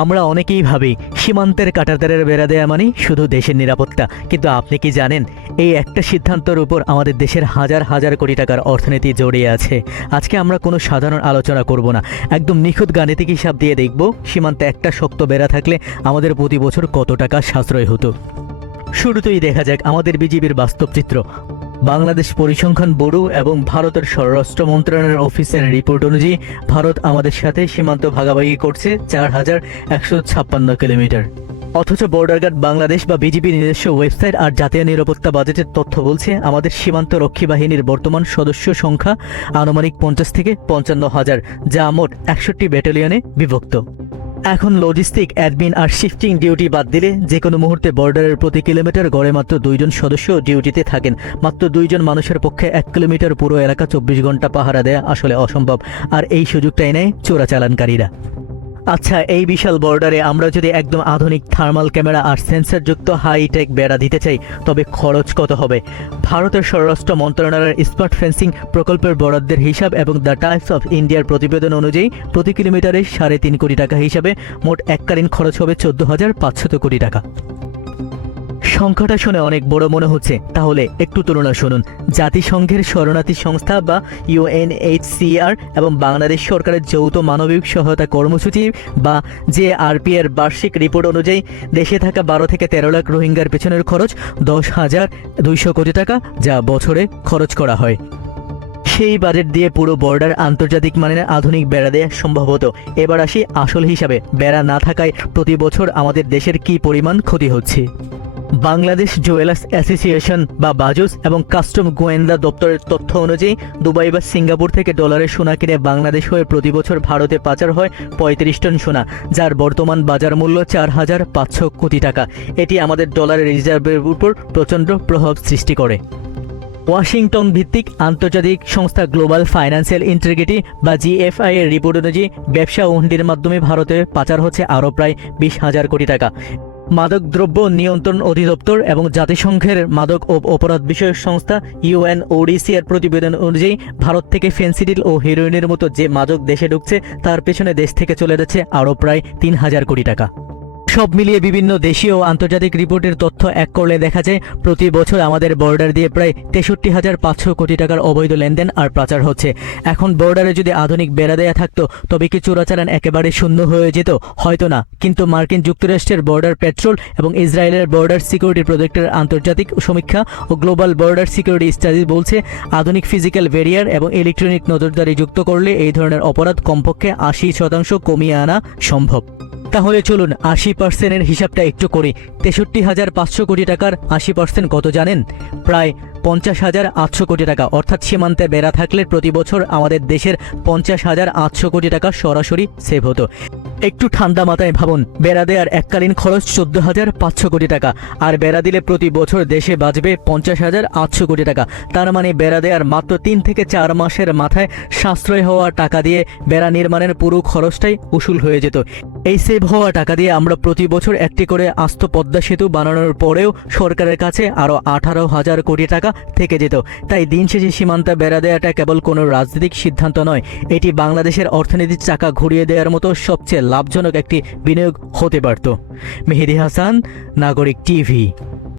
আমরা অনেকেই ভাবি সীমান্তের কাঁটাতারের বেড়া দেয়া মানে শুধু দেশের নিরাপত্তা, কিন্তু আপনি কি জানেন এই একটা সিদ্ধান্তের উপর আমাদের দেশের হাজার হাজার কোটি টাকার অর্থনীতি জড়িয়ে আছে। আজকে আমরা কোনো সাধারণ আলোচনা করব না, একদম নিখুঁত গাণিতিক হিসাব দিয়ে দেখব সীমান্তে একটা শক্ত বেড়া থাকলে আমাদের প্রতি বছর কত টাকা সাশ্রয় হতো। শুরুতেই দেখা যাক আমাদের বিজিবির বাস্তব চিত্র। বাংলাদেশ পরিসংখ্যান ব্যুরো এবং ভারতের স্বরাষ্ট্র মন্ত্রণালয়ের অফিসের রিপোর্ট অনুযায়ী ভারত আমাদের সাথে সীমান্ত ভাগাভাগি করছে 4156 কিলোমিটার। অথচ বর্ডার গার্ড বাংলাদেশ বা বিজিবির নিজস্ব ওয়েবসাইট আর জাতীয় নিরাপত্তা বাজেটের তথ্য বলছে আমাদের সীমান্ত রক্ষী বাহিনীর বর্তমান সদস্য সংখ্যা আনুমানিক 50 থেকে 55,000, যা মোট 61 ব্যাটালিয়নে বিভক্ত। এখন লজিস্টিক, অ্যাডমিন আর শিফটিং ডিউটি বাদ দিলে যে কোনো মুহূর্তে বর্ডারের প্রতি কিলোমিটার গড়ে মাত্র 2 জন সদস্য ডিউটিতে থাকেন। মাত্র 2 জন মানুষের পক্ষে 1 কিলোমিটার পুরো এলাকা 24 ঘন্টা পাহারা দেয়া আসলে অসম্ভব, আর এই সুযোগটাই নেয় চোরাচালানকারীরা। আচ্ছা, এই বিশাল বর্ডারে আমরা যদি একদম আধুনিক থার্মাল ক্যামেরা আর সেন্সরযুক্ত হাইটেক বেড়া দিতে চাই, তবে খরচ কত হবে? ভারতের স্বরাষ্ট্র মন্ত্রণালয়ের স্মার্ট ফেন্সিং প্রকল্পের বরাদ্দের হিসাব এবং দ্য টাইমস অফ ইন্ডিয়ার প্রতিবেদন অনুযায়ী প্রতি কিলোমিটারে 3.5 কোটি টাকা হিসাবে মোট এককালীন খরচ হবে 14,500 কোটি টাকা। সংখ্যাটা শুনে অনেক বড় মনে হচ্ছে, তাহলে একটু তুলনা শুনুন। জাতিসংঘের শরণার্থী সংস্থা বা UNHCR এবং বাংলাদেশ সরকারের যৌথ মানবিক সহায়তা কর্মসূচি বা JRP এর বার্ষিক রিপোর্ট অনুযায়ী দেশে থাকা 12 থেকে 13 লাখ রোহিঙ্গার পেছনের খরচ 10,200 কোটি টাকা, যা বছরে খরচ করা হয়। সেই বাজেট দিয়ে পুরো বর্ডার আন্তর্জাতিক মানের আধুনিক বেড়া দেয়া সম্ভব হতো। এবার আসি আসল হিসাবে। বেড়া না থাকায় প্রতি বছর আমাদের দেশের কী পরিমাণ ক্ষতি হচ্ছে। বাংলাদেশ জুয়েলার্স অ্যাসোসিয়েশন বা বাজুস এবং কাস্টম গোয়েন্দা দপ্তরের তথ্য অনুযায়ী দুবাই বা সিঙ্গাপুর থেকে ডলারের সোনা কিনে বাংলাদেশ হয়ে প্রতি বছর ভারতে পাচার হয় 35 টন সোনা, যার বর্তমান বাজার মূল্য 4,500 কোটি টাকা। এটি আমাদের ডলারের রিজার্ভের উপর প্রচণ্ড প্রভাব সৃষ্টি করে। ওয়াশিংটন ভিত্তিক আন্তর্জাতিক সংস্থা গ্লোবাল ফাইন্যান্সিয়াল ইন্টিগ্রিটি বা GFI এর রিপোর্ট অনুযায়ী ব্যবসা ও হুন্ডির মাধ্যমে ভারতে পাচার হচ্ছে আরও প্রায় 20,000 কোটি টাকা। মাদকদ্রব্য নিয়ন্ত্রণ অধিদপ্তর এবং জাতিসংঘের মাদক ও অপরাধ বিষয়ক সংস্থা UNODC এর প্রতিবেদন অনুযায়ী ভারত থেকে ফেন্সিডিল ও হেরোইনের মতো যে মাদক দেশে ঢুকছে, তার পেছনে দেশ থেকে চলে যাচ্ছে আরও প্রায় 3,000 কোটি টাকা। সব মিলিয়ে বিভিন্ন দেশীয় ও আন্তর্জাতিক রিপোর্টের তথ্য এক করলে দেখা যায় প্রতি বছর আমাদের বর্ডার দিয়ে প্রায় 63,500 কোটি টাকার অবৈধ লেনদেন আর পাচার হচ্ছে। এখন বর্ডারে যদি আধুনিক বেড়া দেয়া থাকতো, তবে কি চোরাচালান একেবারে শূন্য হয়ে যেত? হয়তো না, কিন্তু মার্কিন যুক্তরাষ্ট্রের বর্ডার পেট্রোল এবং ইসরায়েলের বর্ডার সিকিউরিটি প্রজেক্টের আন্তর্জাতিক সমীক্ষা ও গ্লোবাল বর্ডার সিকিউরিটি স্টাডিজ বলছে আধুনিক ফিজিক্যাল ব্যারিয়ার এবং ইলেকট্রনিক নজরদারি যুক্ত করলে এই ধরনের অপরাধ কমপক্ষে 80% কমিয়ে আনা সম্ভব। তাহলে চলুন 80%-এর হিসাবটা একটু করি। 63,500 কোটি টাকার 80% কত জানেন? প্রায় 50,800 কোটি টাকা। অর্থাৎ সীমান্তে বেড়া থাকলে প্রতি বছর আমাদের দেশের 50,800 কোটি টাকা সরাসরি সেভ হতো। একটু ঠান্ডা মাথায় ভাবুন, বেড়া দেওয়ার এককালীন খরচ 14,500 কোটি টাকা, আর বেড়া দিলে প্রতি বছর দেশে বাঁচবে 50,800 কোটি টাকা। তার মানে বেড়া দেওয়ার মাত্র 3 থেকে 4 মাসের মাথায় সাশ্রয় হওয়া টাকা দিয়ে বেড়া নির্মাণের পুরো খরচটাই উসুল হয়ে যেত। এই সেভ হওয়া টাকা দিয়ে আমরা প্রতি বছর একটি করে আস্ত পদ্মা সেতু বানানোর পরেও সরকারের কাছে আরও 18,000 কোটি টাকা থেকে যেত। তাই দিন শেষে সীমান্তে বেড়া দেওয়াটা কেবল কোনো রাজনৈতিক সিদ্ধান্ত নয়, এটি বাংলাদেশের অর্থনীতির চাকা ঘুরিয়ে দেওয়ার মতো সবচেয়ে লাভজনক একটি বিনিয়োগ হতে পারত। মেহেদী হাসান, নাগরিক টিভি।